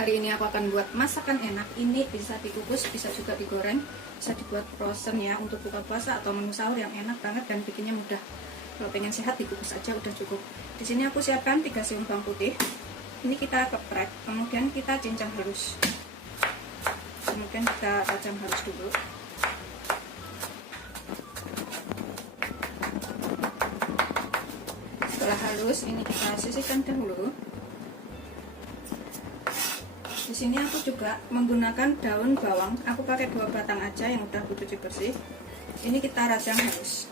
hari ini aku akan buat masakan enak. Ini bisa dikukus, bisa juga digoreng, bisa dibuat frozen ya untuk buka puasa atau menu sahur yang enak banget dan bikinnya mudah. Kalau pengen sehat dikukus aja udah cukup. Di sini aku siapkan 3 siung bawang putih. Ini kita geprek, kemudian kita cincang halus. Kemudian kita rajang halus dulu. Setelah halus, ini kita sisihkan dahulu. Di sini aku juga menggunakan daun bawang. Aku pakai 2 batang aja yang udah aku cuci bersih. Ini kita rajang halus.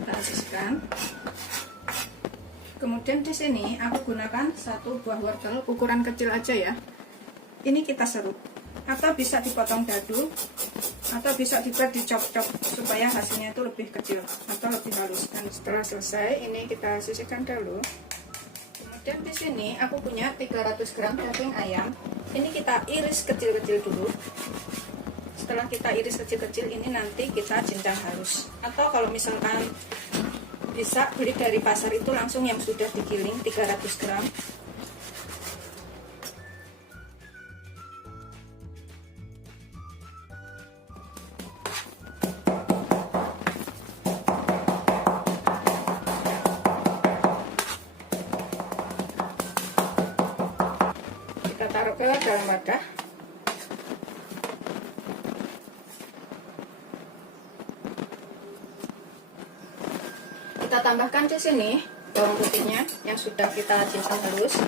Kita sisihkan. Kemudian di sini aku gunakan 1 buah wortel ukuran kecil aja ya. Ini kita serut, atau bisa dipotong dadu, atau bisa juga dicop-cop supaya hasilnya itu lebih kecil atau lebih halus. Dan setelah selesai, ini kita sisihkan dulu. Kemudian di sini aku punya 300 gram daging ayam. Ini kita iris kecil-kecil dulu. Setelah kita iris kecil-kecil, ini nanti kita cincang halus. Atau kalau misalkan bisa beli dari pasar itu langsung yang sudah digiling 300 gram. Kita taruh ke dalam wadah. Kita tambahkan di sini bawang putihnya yang sudah kita cincang halus,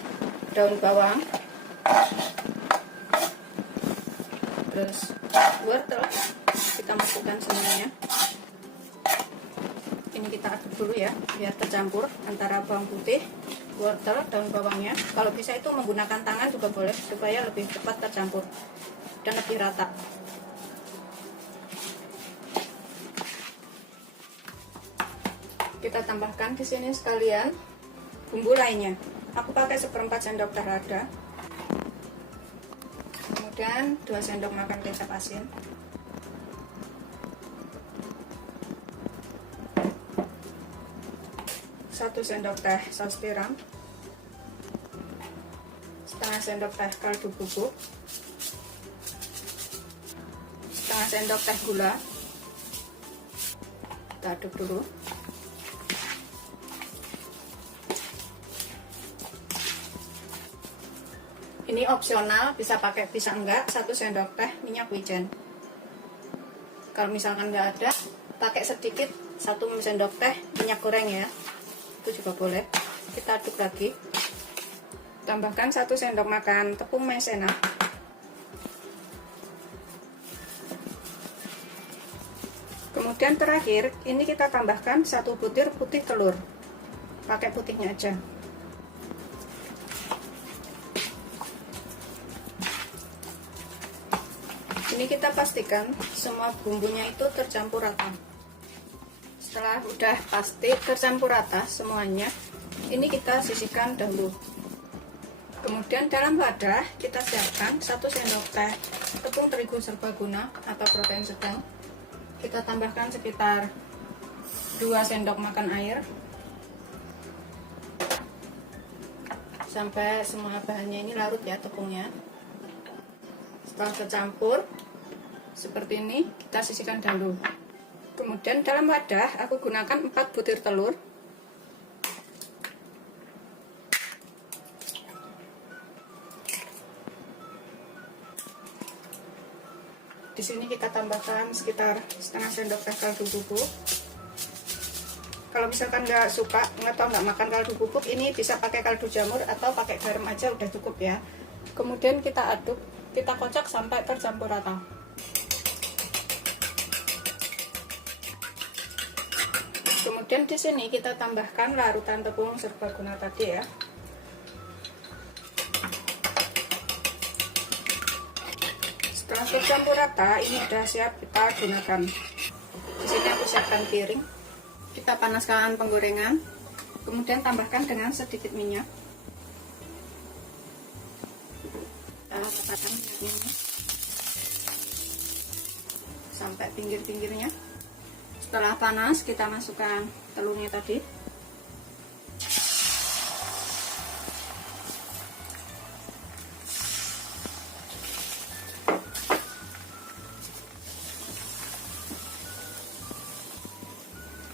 daun bawang, terus wortel kita masukkan semuanya. Ini kita aduk dulu ya, biar tercampur antara bawang putih, wortel, daun bawangnya. Kalau bisa itu menggunakan tangan juga boleh supaya lebih cepat tercampur dan lebih rata. Kita tambahkan di sini sekalian bumbu lainnya. Aku pakai 1/4 sendok teh lada. Kemudian 2 sendok makan kecap asin. 1 sendok teh saus tiram. Setengah sendok teh kaldu bubuk. Setengah sendok teh gula. Kita aduk dulu. Ini opsional, bisa pakai bisa enggak. 1 sendok teh minyak wijen. Kalau misalkan enggak ada, pakai sedikit 1 sendok teh minyak goreng ya, itu juga boleh. Kita aduk lagi. Tambahkan 1 sendok makan tepung maizena. Kemudian terakhir, ini kita tambahkan 1 butir putih telur. Pakai putihnya aja. Ini kita pastikan semua bumbunya itu tercampur rata. Setelah udah pasti tercampur rata semuanya, ini kita sisihkan dahulu. Kemudian dalam wadah kita siapkan 1 sendok teh tepung terigu serbaguna atau protein sedang. Kita tambahkan sekitar 2 sendok makan air sampai semua bahannya ini larut ya, tepungnya. Setelah tercampur seperti ini, kita sisihkan dahulu. Kemudian dalam wadah aku gunakan 4 butir telur. Di sini kita tambahkan sekitar setengah sendok teh kaldu bubuk. Kalau misalkan nggak suka atau nggak makan kaldu bubuk, ini bisa pakai kaldu jamur atau pakai garam aja udah cukup ya. Kemudian kita aduk, kita kocok sampai tercampur rata. Kemudian di sini kita tambahkan larutan tepung serbaguna tadi ya. Setelah tercampur rata, ini sudah siap kita gunakan. Di sini aku siapkan piring. Kita panaskan penggorengan. Kemudian tambahkan dengan sedikit minyak. Kita tekan minyaknya sampai pinggir-pinggirnya. Setelah panas, kita masukkan telurnya tadi.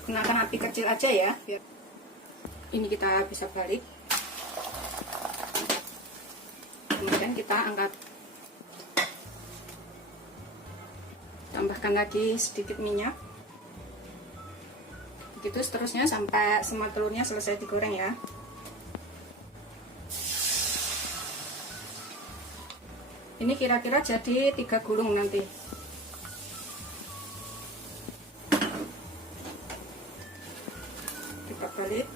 Gunakan api kecil aja ya, biar ini kita bisa balik. Kemudian kita angkat, tambahkan lagi sedikit minyak, begitu seterusnya sampai semua telurnya selesai digoreng ya. Ini kira-kira jadi 3 gulung nanti. Kita balik.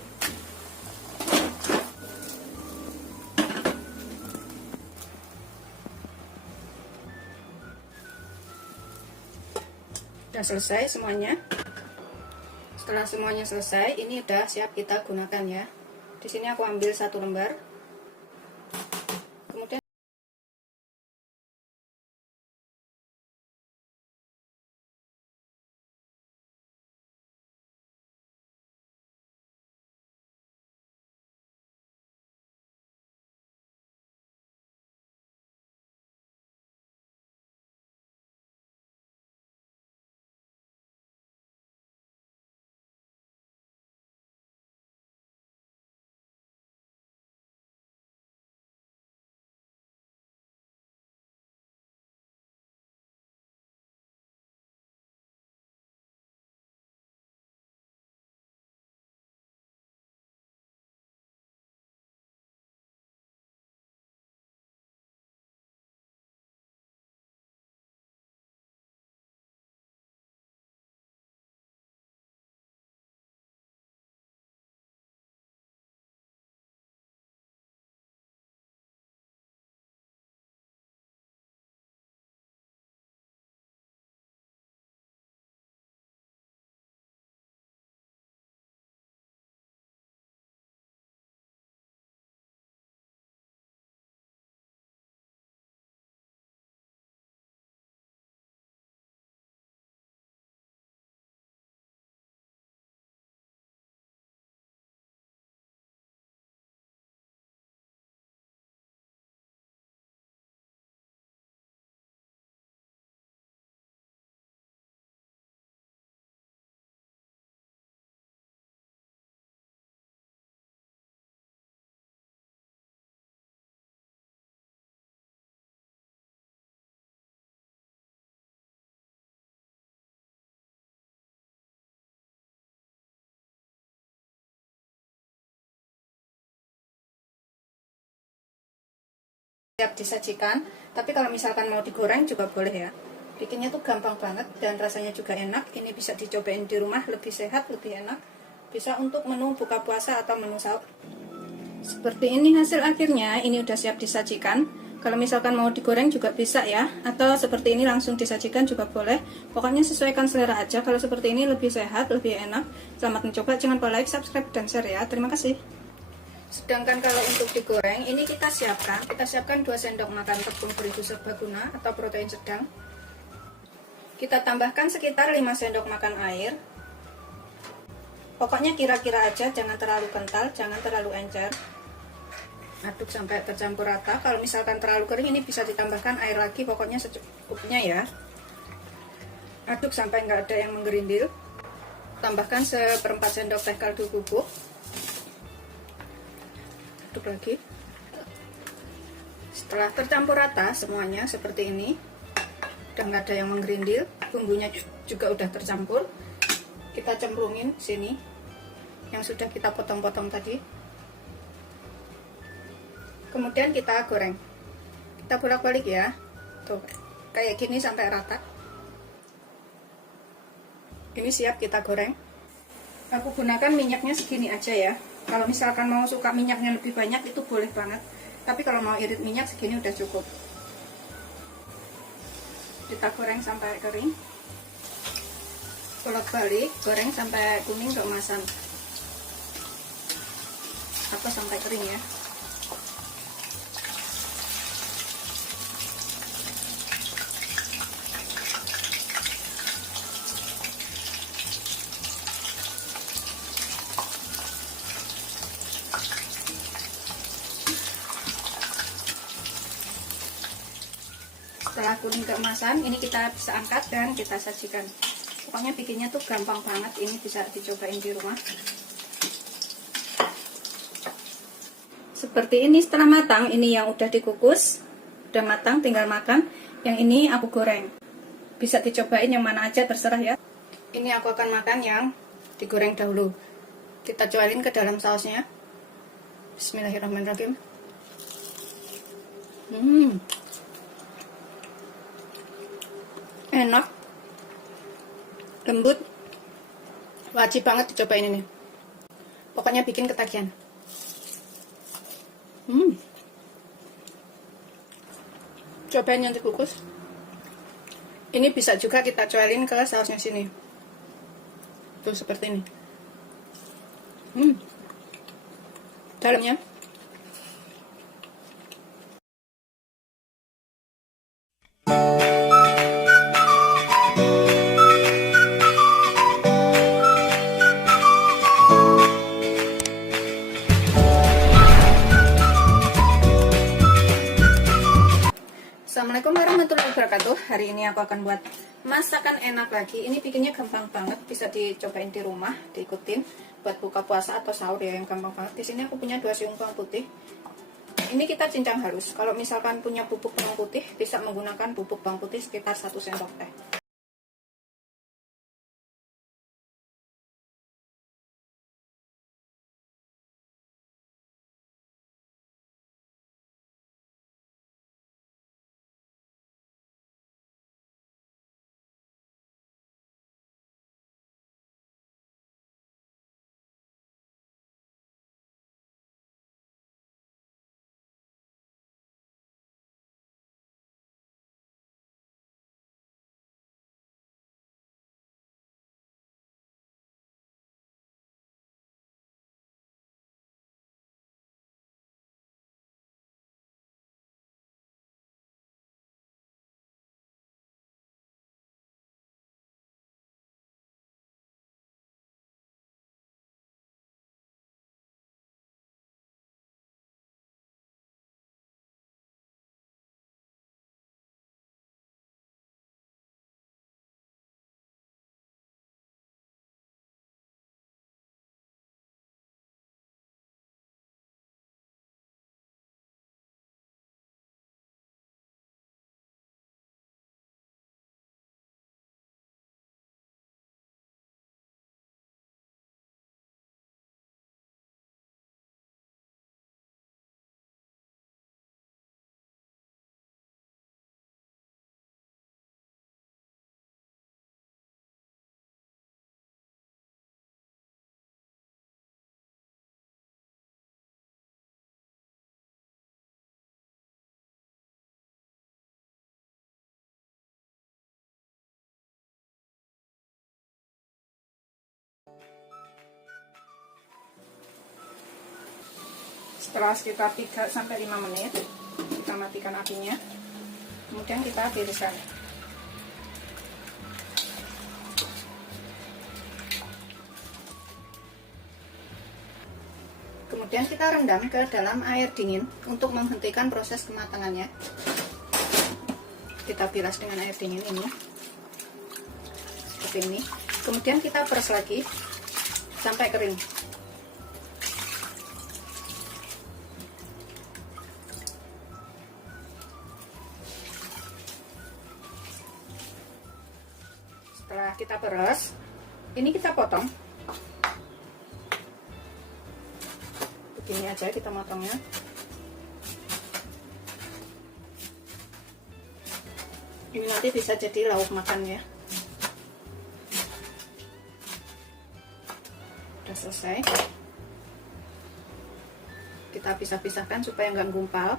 Udah selesai semuanya. Setelah semuanya selesai, ini udah siap kita gunakan ya. Di sini aku ambil 1 lembar. Kemudian siap disajikan. Tapi kalau misalkan mau digoreng juga boleh ya. Bikinnya tuh gampang banget dan rasanya juga enak. Ini bisa dicobain di rumah, lebih sehat, lebih enak. Bisa untuk menu buka puasa atau menu sahur. Seperti ini hasil akhirnya. Ini udah siap disajikan. Kalau misalkan mau digoreng juga bisa ya, atau seperti ini langsung disajikan juga boleh. Pokoknya sesuaikan selera aja. Kalau seperti ini lebih sehat, lebih enak. Selamat mencoba, jangan lupa like, subscribe, dan share ya. Terima kasih. Sedangkan kalau untuk digoreng, ini kita siapkan 2 sendok makan tepung terigu serbaguna atau protein sedang. Kita tambahkan sekitar 5 sendok makan air. Pokoknya kira-kira aja, jangan terlalu kental, jangan terlalu encer. Aduk sampai tercampur rata. Kalau misalkan terlalu kering, ini bisa ditambahkan air lagi, pokoknya secukupnya ya. Aduk sampai nggak ada yang menggerindil. Tambahkan 1/4 sendok teh kaldu bubuk. Aduk lagi. Setelah tercampur rata semuanya seperti ini, udah nggak ada yang menggerindil, bumbunya juga udah tercampur. Kita cemplungin sini yang sudah kita potong-potong tadi. Kemudian kita goreng. Kita bolak-balik ya. Tuh, kayak gini sampai rata. Ini siap kita goreng. Aku gunakan minyaknya segini aja ya. Kalau misalkan mau suka minyaknya lebih banyak itu boleh banget. Tapi kalau mau irit minyak segini udah cukup. Kita goreng sampai kering. Bolak-balik, goreng sampai kuning keemasan. Atau sampai kering ya. Setelah kuning keemasan, ini kita bisa angkat dan kita sajikan. Pokoknya bikinnya tuh gampang banget, ini bisa dicobain di rumah. Seperti ini setelah matang, ini yang udah dikukus, udah matang, tinggal makan. Yang ini aku goreng. Bisa dicobain yang mana aja, terserah ya. Ini aku akan makan yang digoreng dahulu. Kita cualin ke dalam sausnya. Bismillahirrahmanirrahim. Enak, lembut, wajib banget dicobain ini. Pokoknya bikin ketagihan. Cobain yang dikukus. Ini bisa juga kita cuelin ke sausnya sini. Tuh seperti ini. Dalamnya Assalamualaikum warahmatullahi wabarakatuh. Hari ini aku akan buat masakan enak lagi. Ini bikinnya gampang banget, bisa dicobain di rumah, diikutin buat buka puasa atau sahur ya, yang gampang banget. Di sini aku punya 2 siung bawang putih. Ini kita cincang halus. Kalau misalkan punya bubuk bawang putih, bisa menggunakan bubuk bawang putih sekitar 1 sendok teh. Setelah sekitar 3-5 menit, kita matikan apinya. Kemudian kita tiriskan. Kemudian kita rendam ke dalam air dingin untuk menghentikan proses kematangannya. Kita bilas dengan air dingin ini, seperti ini. Kemudian kita peres lagi sampai kering. Setelah kita peres, ini kita potong. Begini aja kita motongnya. Ini nanti bisa jadi lauk makan ya. Udah selesai. Kita pisah-pisahkan supaya nggak gumpal.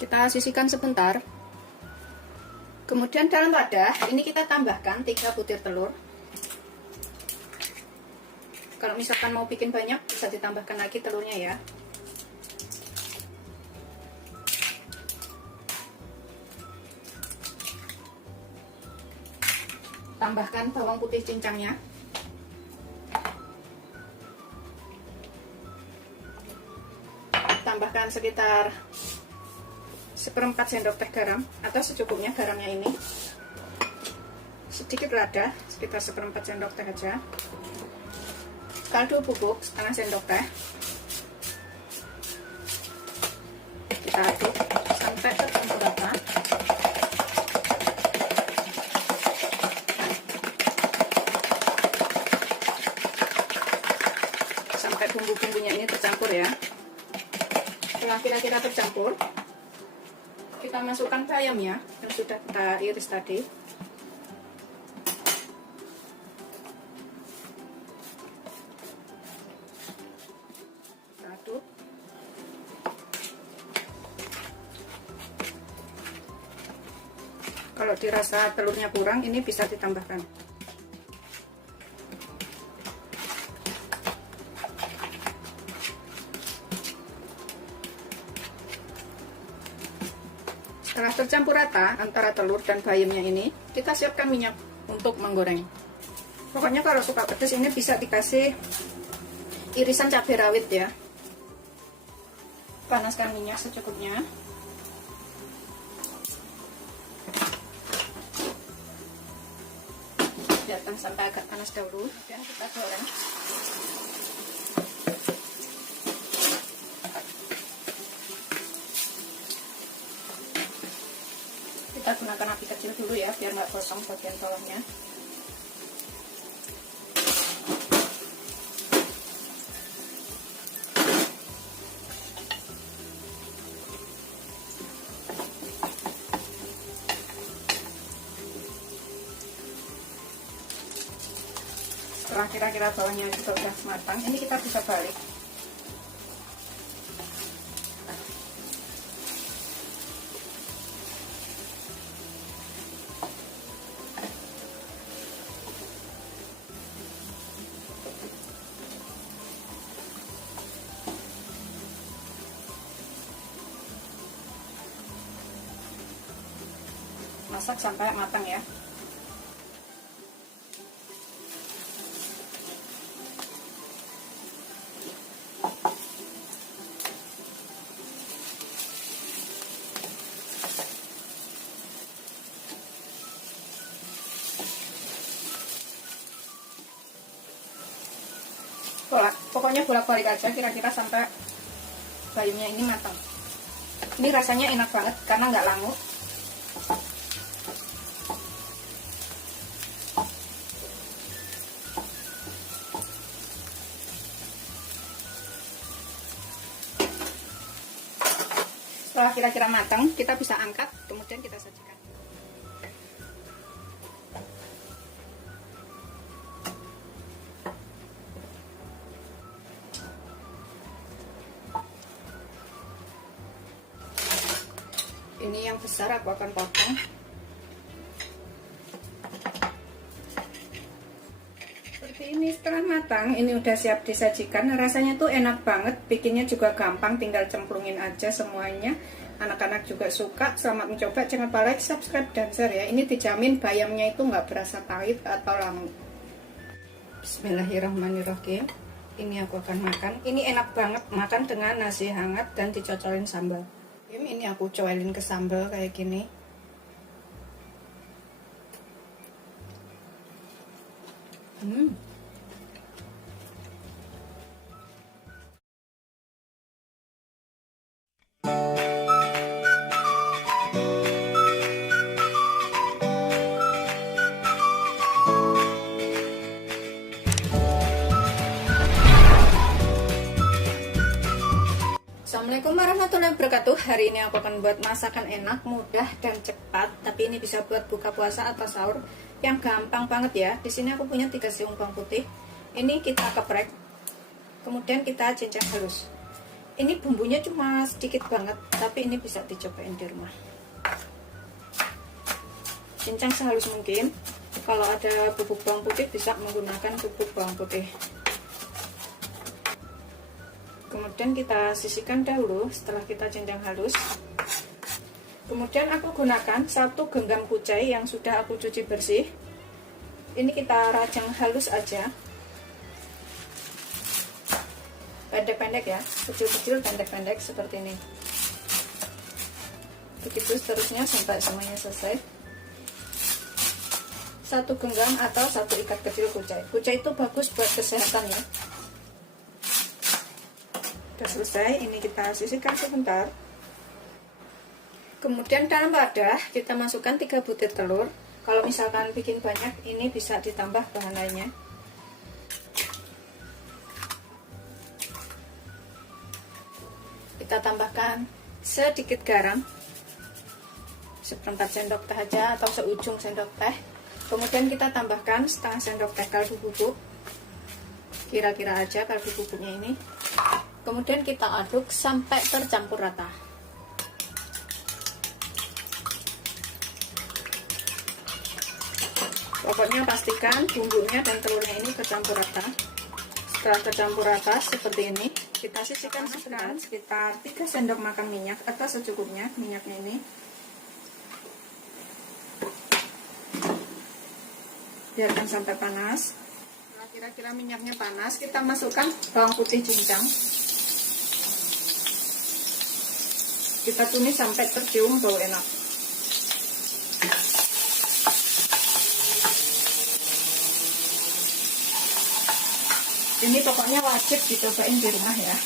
Kita sisihkan sebentar. Kemudian dalam wadah ini kita tambahkan 3 butir telur. Kalau misalkan mau bikin banyak, bisa ditambahkan lagi telurnya ya. Tambahkan bawang putih cincangnya. Tambahkan sekitar 1/4 sendok teh garam atau secukupnya garamnya ini. Sedikit lada, sekitar 1/4 sendok teh aja. Kaldu bubuk setengah sendok teh. Kita aduk sampai tercampur rata. Sampai bumbu-bumbunya ini tercampur ya. Setelah kira-kira tercampur, kita masukkan bayamnya yang sudah kita iris tadi. Aduk. Kalau dirasa telurnya kurang, ini bisa ditambahkan. Setelah tercampur rata antara telur dan bayamnya ini, kita siapkan minyak untuk menggoreng. Pokoknya kalau suka pedas ini bisa dikasih irisan cabai rawit ya. Panaskan minyak secukupnya. Biarkan sampai agak panas dahulu, dan kita goreng. Kita gunakan api kecil dulu ya, biar nggak gosong bagian bawahnya. Setelah kira-kira bawahnya juga udah matang, ini kita bisa balik. Masak sampai matang ya. Pokoknya bolak-balik aja kira-kira sampai bayamnya ini matang. Ini rasanya enak banget karena nggak langu. Setelah kira-kira matang, kita bisa angkat, kemudian kita sajikan. Ini yang besar aku akan potong. Seperti ini setelah matang, ini udah siap disajikan. Rasanya tuh enak banget, bikinnya juga gampang, tinggal cemplungin aja semuanya. Anak-anak juga suka. Selamat mencoba, jangan lupa like, subscribe, dan share ya. Ini dijamin bayamnya itu nggak berasa pahit atau langu. Bismillahirrahmanirrahim. Ini aku akan makan. Ini enak banget makan dengan nasi hangat dan dicocolin sambal. Ini aku coelin ke sambal kayak gini. Assalamualaikum warahmatullahi wabarakatuh. Hari ini aku akan buat masakan enak, mudah, dan cepat. Tapi ini bisa buat buka puasa atau sahur yang gampang banget ya. Di sini aku punya 3 siung bawang putih. Ini kita geprek, kemudian kita cincang halus. Ini bumbunya cuma sedikit banget, tapi ini bisa dicobain di rumah. Cincang sehalus mungkin. Kalau ada bubuk bawang putih bisa menggunakan bubuk bawang putih. Kemudian kita sisihkan dahulu setelah kita cincang halus. Kemudian aku gunakan 1 genggam kucai yang sudah aku cuci bersih. Ini kita rajang halus aja. Pendek-pendek ya, kecil-kecil, pendek-pendek seperti ini. Begitu seterusnya sampai semuanya selesai. 1 genggam atau 1 ikat kecil kucai. Kucai itu bagus buat kesehatan ya. Sudah selesai, ini kita sisihkan sebentar. Kemudian dalam wadah kita masukkan 3 butir telur. Kalau misalkan bikin banyak, ini bisa ditambah bahan lainnya. Kita tambahkan sedikit garam, 1/4 sendok teh aja atau seujung sendok teh. Kemudian kita tambahkan setengah sendok teh kaldu bubuk, kira-kira aja kaldu bubuknya ini. Kemudian kita aduk sampai tercampur rata. Pokoknya pastikan bumbunya dan telurnya ini tercampur rata. Setelah tercampur rata seperti ini, kita sisihkan sekitar 3 sendok makan minyak atau secukupnya minyaknya ini. Biarkan sampai panas. Nah, kira-kira minyaknya panas, kita masukkan bawang putih cincang. Kita tumis sampai tercium bau enak. Ini pokoknya wajib dicobain di rumah ya.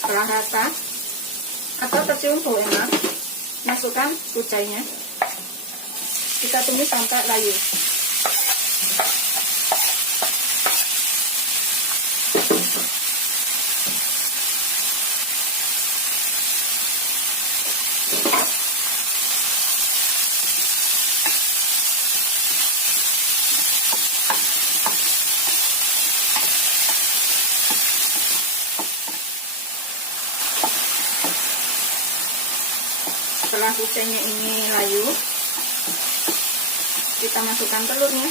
Setelah rata atau tercium bau enak, masukkan kucainya. Kita tumis sampai layu. Setelah kucainya ini layu, kita masukkan telurnya.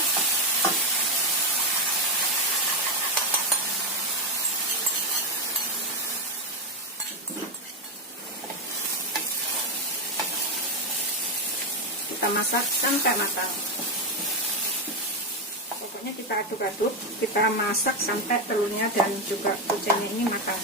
Kita masak sampai matang. Pokoknya kita aduk-aduk, kita masak sampai telurnya dan juga kucainya ini matang.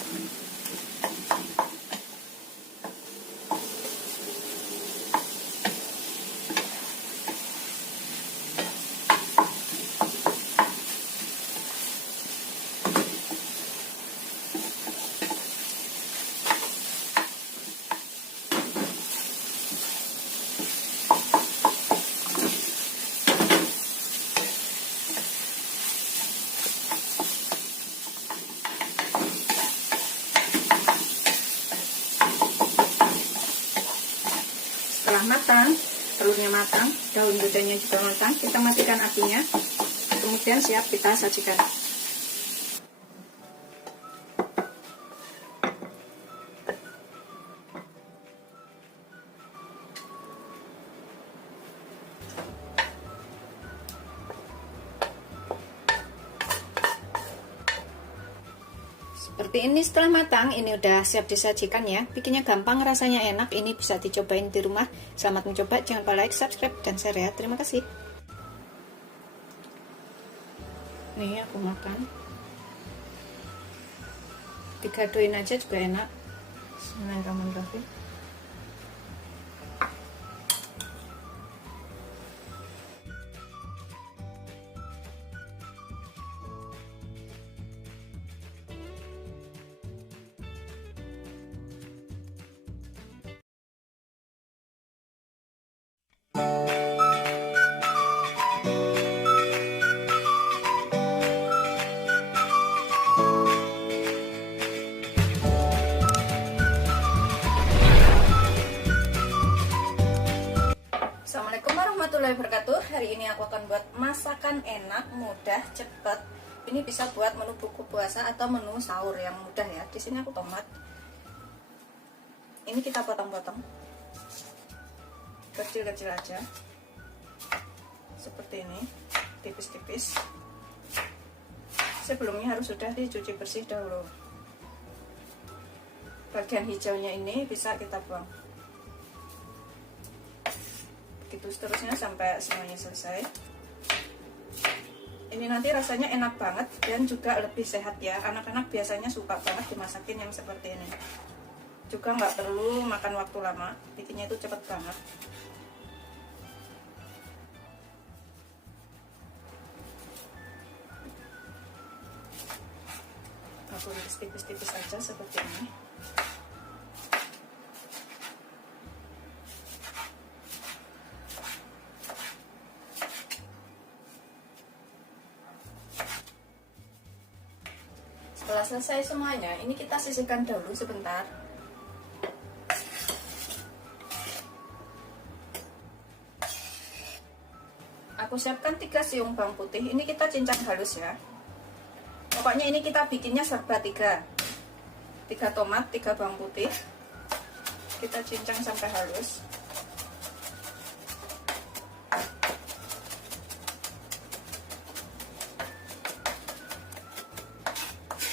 Setelah matang, telurnya matang, daun kucainya juga matang, kita matikan apinya. Kemudian siap kita sajikan. Seperti ini setelah matang, ini udah siap disajikan ya. Bikinnya gampang, rasanya enak, ini bisa dicobain di rumah. Selamat mencoba, jangan lupa like, subscribe, dan share ya. Terima kasih. Nih aku makan. Digadoin aja juga enak. Bismillahirrahmanirrahim. Assalamualaikum warahmatullahi wabarakatuh. Hari ini aku akan buat masakan enak, mudah, cepat. Ini bisa buat menu buku puasa atau menu sahur yang mudah ya. Di sini aku tomat. Ini kita potong-potong. Kecil-kecil aja. Seperti ini, tipis-tipis. Sebelumnya harus sudah dicuci bersih dahulu. Bagian hijaunya ini bisa kita buang. Begitu seterusnya sampai semuanya selesai. Ini nanti rasanya enak banget dan juga lebih sehat ya. Anak-anak biasanya suka banget dimasakin yang seperti ini. juga nggak perlu makan waktu lama, bikinnya itu cepet banget. Aku iris tipis-tipis aja seperti ini. Setelah selesai semuanya, ini kita sisihkan dahulu sebentar. Aku siapkan 3 siung bawang putih. Ini kita cincang halus ya. Pokoknya ini kita bikinnya serba 3 tomat, 3 bawang putih. Kita cincang sampai halus.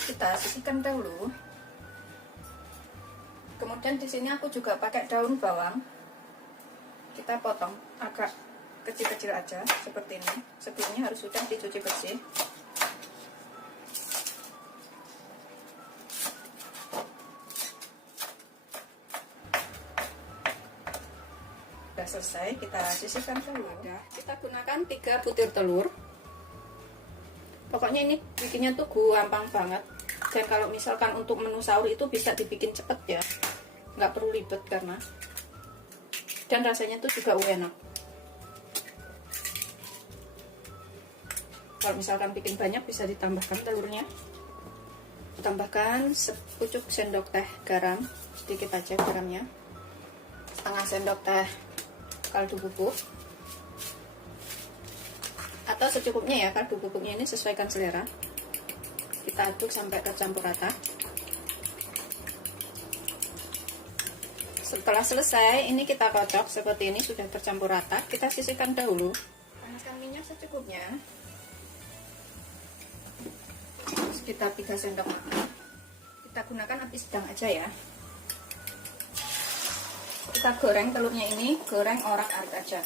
Kita sisihkan dahulu. Kemudian di sini aku juga pakai daun bawang. Kita potong agak kecil-kecil aja seperti ini. Sebelumnya harus sudah dicuci bersih. Sudah selesai, kita sisihkan dulu. Kita gunakan 3 butir telur. Pokoknya ini bikinnya tuh gampang banget. Dan kalau misalkan untuk menu sahur itu bisa dibikin cepet ya, nggak perlu ribet karena, dan rasanya tuh juga enak. Kalau misalkan bikin banyak bisa ditambahkan telurnya. Tambahkan sepucuk sendok teh garam, sedikit aja garamnya. Setengah sendok teh kaldu bubuk. Atau secukupnya ya, kaldu bubuknya ini sesuaikan selera. Kita aduk sampai tercampur rata. Setelah selesai, ini kita kocok seperti ini, sudah tercampur rata. Kita sisihkan dahulu. Panaskan minyak secukupnya. Sekitar 3 sendok makan. Kita gunakan api sedang aja ya. Kita goreng telurnya ini, goreng orak-arik aja.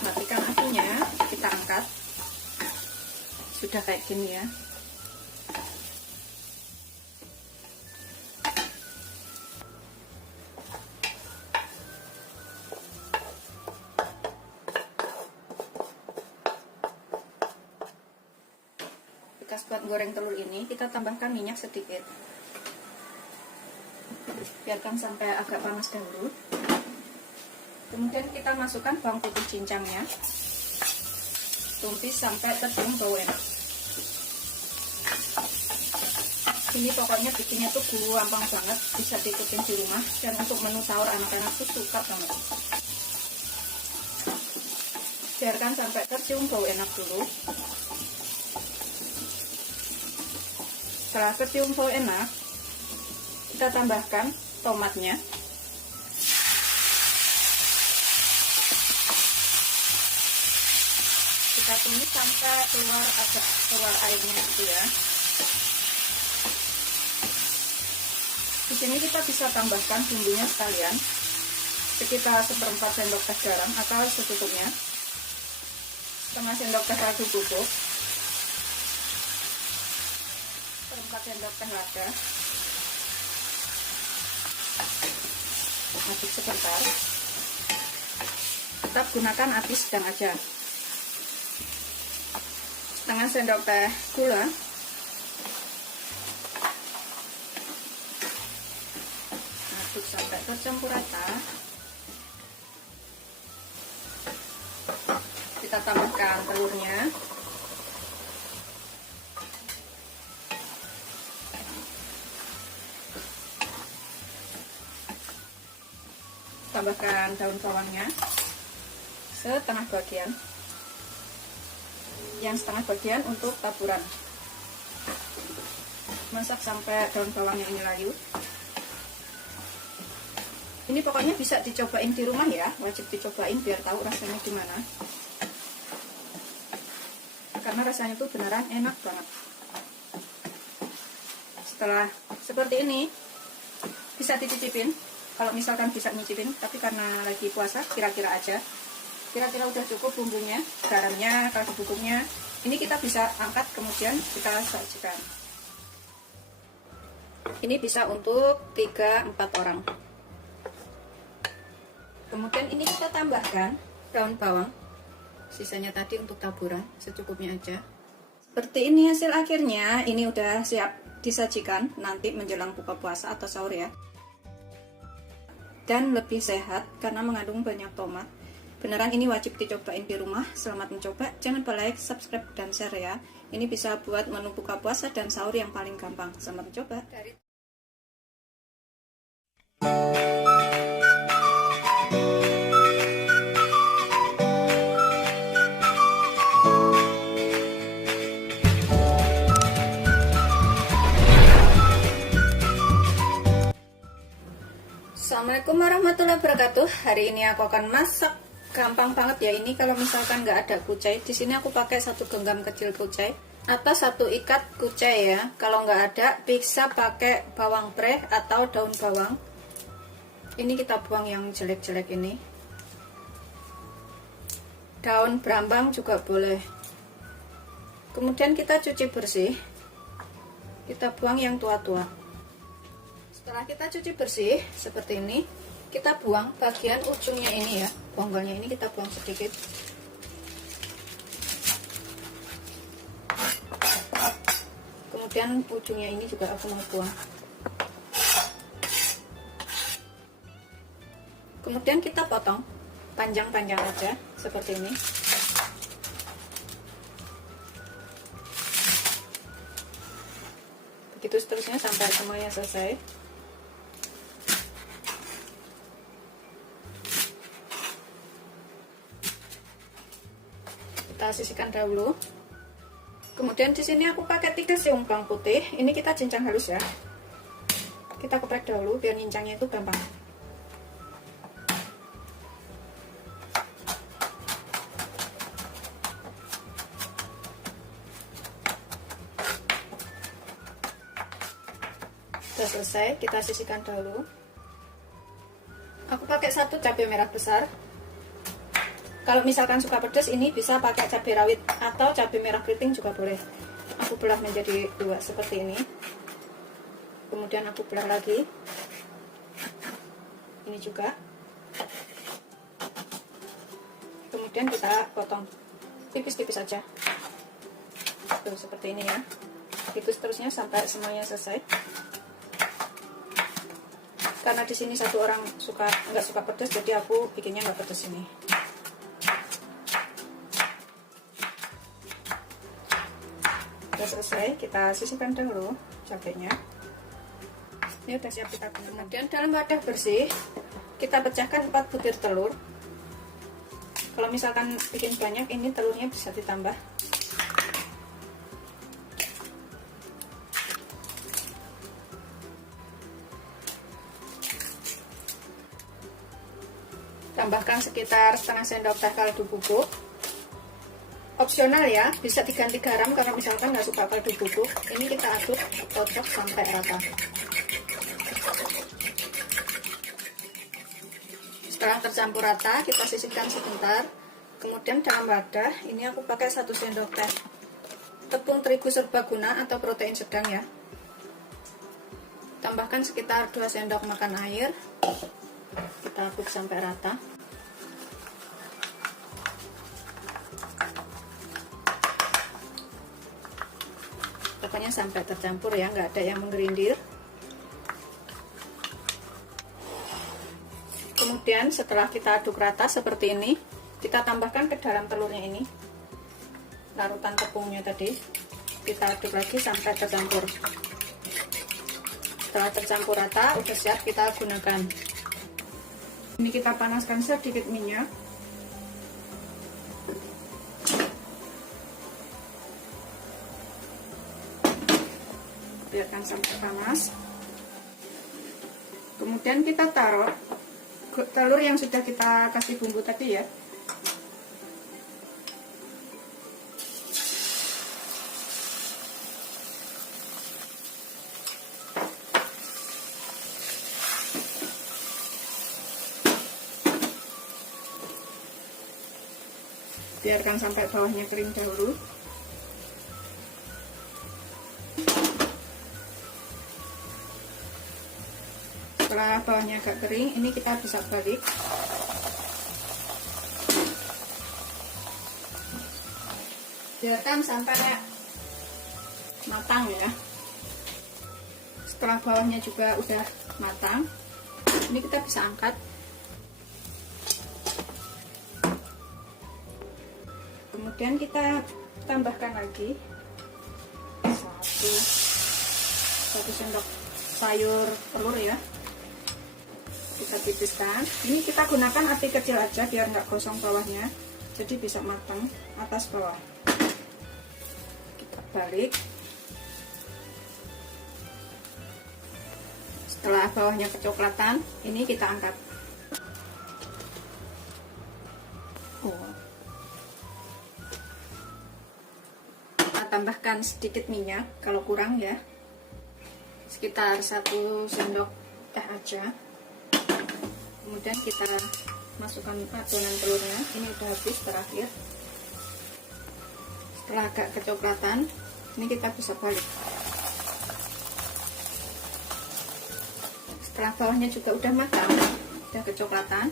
Matikan apinya, kita angkat. Sudah kayak gini ya. Bekas buat goreng telur ini, kita tambahkan minyak sedikit. Biarkan sampai agak panas dahulu. Kemudian kita masukkan bawang putih cincangnya. Tumis sampai tercium bau enak. Ini pokoknya bikinnya tuh gampang banget, bisa diikutin di rumah. Dan untuk menu sahur anak-anak tuh suka banget. Biarkan sampai tercium bau enak dulu. Setelah tercium bau enak, kita tambahkan tomatnya. Kita tumis sampai keluar airnya gitu ya. Di sini kita bisa tambahkan bumbunya sekalian, sekitar 1/4 sendok teh garam atau secukupnya, setengah sendok teh kaldu bubuk, 1/4 sendok teh lada. Aduk sebentar. Tetap gunakan api sedang aja. Setengah sendok teh gula. Aduk sampai tercampur rata. Kita tambahkan telurnya. Tambahkan daun bawangnya setengah bagian. Yang setengah bagian untuk taburan. Masak sampai daun bawangnya ini layu. Ini pokoknya bisa dicobain di rumah ya, wajib dicobain biar tahu rasanya gimana. Karena rasanya tuh beneran enak banget. Setelah seperti ini, bisa dicicipin. Kalau misalkan bisa nyicipin, tapi karena lagi puasa, kira-kira aja. Kira-kira udah cukup bumbunya, garamnya, kaldu bubuknya. Ini kita bisa angkat, kemudian kita sajikan. Ini bisa untuk 3-4 orang. Kemudian ini kita tambahkan daun bawang, sisanya tadi untuk taburan, secukupnya aja. Seperti ini hasil akhirnya. Ini udah siap disajikan nanti menjelang buka puasa atau sahur ya. Dan lebih sehat karena mengandung banyak tomat. Beneran ini wajib dicobain di rumah. Selamat mencoba, jangan lupa like, subscribe, dan share ya. Ini bisa buat menu buka puasa dan sahur yang paling gampang. Selamat mencoba. Assalamualaikum warahmatullahi wabarakatuh. Hari ini aku akan masak gampang banget ya. Ini kalau misalkan nggak ada kucai, di sini aku pakai 1 genggam kecil kucai atau 1 ikat kucai ya. Kalau nggak ada, bisa pakai bawang pre atau daun bawang. Ini kita buang yang jelek-jelek ini. Daun brambang juga boleh. Kemudian kita cuci bersih. Kita buang yang tua-tua. Setelah kita cuci bersih seperti ini, kita buang bagian ujungnya ini ya, bonggolnya ini kita buang sedikit. Kemudian ujungnya ini juga aku mau buang. Kemudian kita potong panjang-panjang aja seperti ini. Begitu seterusnya sampai semuanya selesai. Kita sisihkan dahulu. Kemudian di sini aku pakai 3 siung bawang putih. Ini kita cincang halus ya. Kita geprek dahulu biar nyincangnya itu gampang. Sudah selesai, kita sisihkan dahulu. Aku pakai 1 cabai merah besar. Kalau misalkan suka pedas, ini bisa pakai cabai rawit atau cabai merah keriting juga boleh. Aku belah menjadi 2 seperti ini. Kemudian aku belah lagi. Ini juga. Kemudian kita potong tipis-tipis saja. Tuh seperti ini ya. Itu seterusnya sampai semuanya selesai. Karena di sini 1 orang nggak suka pedas, jadi aku bikinnya nggak pedas ini. Sudah selesai, kita sisihkan dahulu cabenya. Ini udah siap kita gunakan. Kemudian dalam wadah bersih kita pecahkan 4 butir telur. Kalau misalkan bikin banyak, ini telurnya bisa ditambah. Tambahkan sekitar setengah sendok teh kaldu bubuk. Opsional ya, bisa diganti garam kalau misalkan nggak suka kaldu bubuk. Ini kita aduk kocok sampai rata. Setelah tercampur rata, kita sisihkan sebentar. Kemudian dalam wadah, ini aku pakai 1 sendok teh tepung terigu serbaguna atau protein sedang ya. Tambahkan sekitar 2 sendok makan air. Kita aduk sampai rata. Pokoknya sampai tercampur ya, nggak ada yang menggerindir. Kemudian setelah kita aduk rata seperti ini, kita tambahkan ke dalam telurnya ini larutan tepungnya tadi. Kita aduk lagi sampai tercampur. Setelah tercampur rata, udah siap kita gunakan. Ini kita panaskan sedikit minyak. Biarkan sampai panas. Kemudian kita taruh telur yang sudah kita kasih bumbu tadi ya. Biarkan sampai bawahnya kering dahulu. Setelah bawahnya agak kering, ini kita bisa balik. Biarkan sampai matang ya. Setelah bawahnya juga udah matang, ini kita bisa angkat. Kemudian kita tambahkan lagi satu sendok sayur telur ya. Kita tipiskan. Ini kita gunakan api kecil aja biar nggak gosong bawahnya, jadi bisa matang atas bawah. Kita balik. Setelah bawahnya kecoklatan, ini kita angkat. Kita tambahkan sedikit minyak kalau kurang ya, sekitar 1 sendok teh aja. Kemudian kita masukkan adonan telurnya. Ini udah habis terakhir. Setelah agak kecoklatan, ini kita bisa balik. Setelah bawahnya juga udah matang, udah kecoklatan,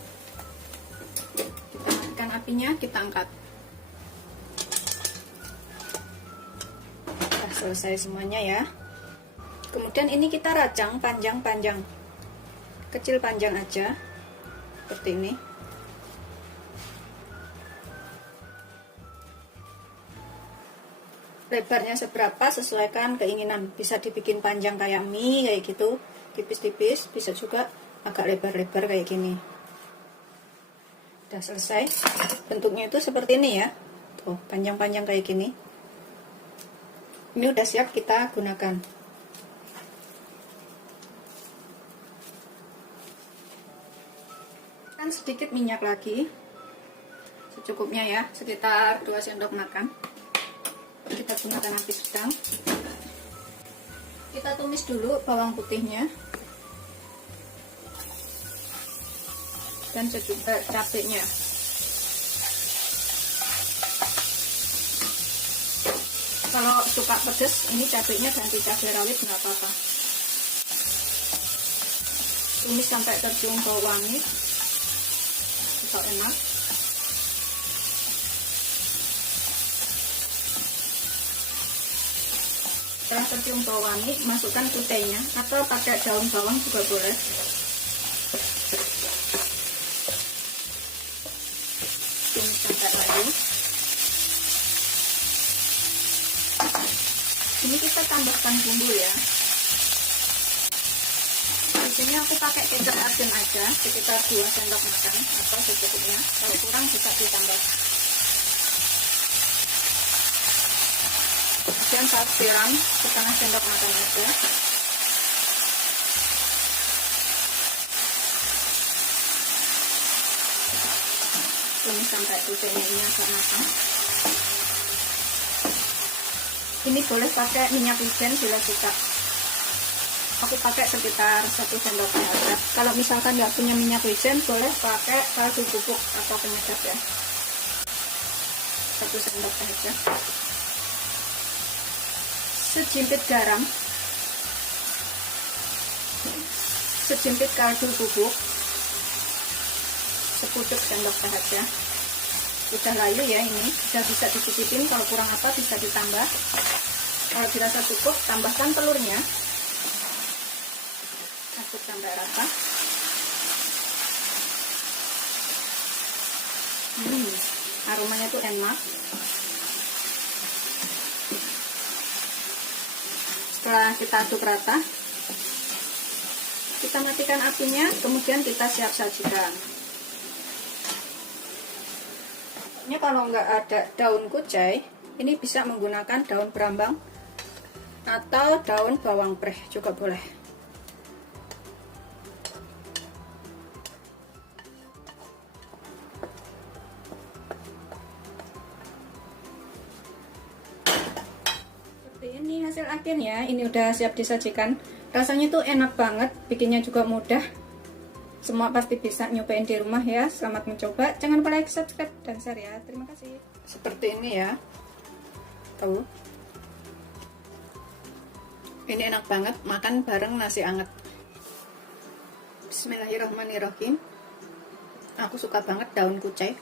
kita matikan apinya, kita angkat. Sudah selesai semuanya ya. Kemudian ini kita rajang panjang-panjang, kecil panjang aja. Seperti ini. Lebarnya seberapa sesuaikan keinginan. Bisa dibikin panjang kayak mie kayak gitu, tipis-tipis, bisa juga agak lebar-lebar kayak gini. Udah selesai. Bentuknya itu seperti ini ya. Tuh, panjang-panjang kayak gini. Ini udah siap kita gunakan. Sedikit minyak lagi, secukupnya ya, sekitar 2 sendok makan. Kita gunakan api sedang. Kita tumis dulu bawang putihnya dan juga cabenya. Kalau suka pedas, ini cabenya ganti cabai rawit nggak apa-apa. Tumis sampai tercium bau wangi. So enak. Setelah tercium bau wangi, masukkan kutainya atau pakai daun bawang juga boleh. Tumis sampai lagi. Ini kita tambahkan bumbu ya. Di sini aku pakai kecap asin aja, sekitar 2 sendok makan atau secukupnya. Kalau kurang bisa ditambah. Kemudian saus tiram setengah sendok makan aja. Tumis sampai kutainya ini agak matang. Ini boleh pakai minyak wijen bila suka. Aku pakai sekitar 1 sendok teh aja. Kalau misalkan nggak punya minyak wijen, boleh pakai kaldu bubuk atau penyedap ya. 1 sendok teh aja. Sejimpit garam, sejimpit kaldu bubuk, sepucuk sendok teh aja. Udah layu ya ini, udah bisa dicicipin. Kalau kurang apa bisa ditambah. Kalau dirasa cukup, tambahkan telurnya. Aduk sampai rata. Aromanya tuh enak. Setelah kita aduk rata, kita matikan apinya, kemudian kita siap sajikan. Ini kalau nggak ada daun kucai, ini bisa menggunakan daun berambang atau daun bawang preh juga boleh. yakin ya ini udah siap disajikan. Rasanya tuh enak banget, bikinnya juga mudah. Semua pasti bisa nyobain di rumah ya. Selamat mencoba. Jangan lupa like, subscribe, dan share ya. Terima kasih. Seperti ini ya. Tuh. Ini enak banget makan bareng nasi anget. Bismillahirrahmanirrahim. Aku suka banget daun kucai.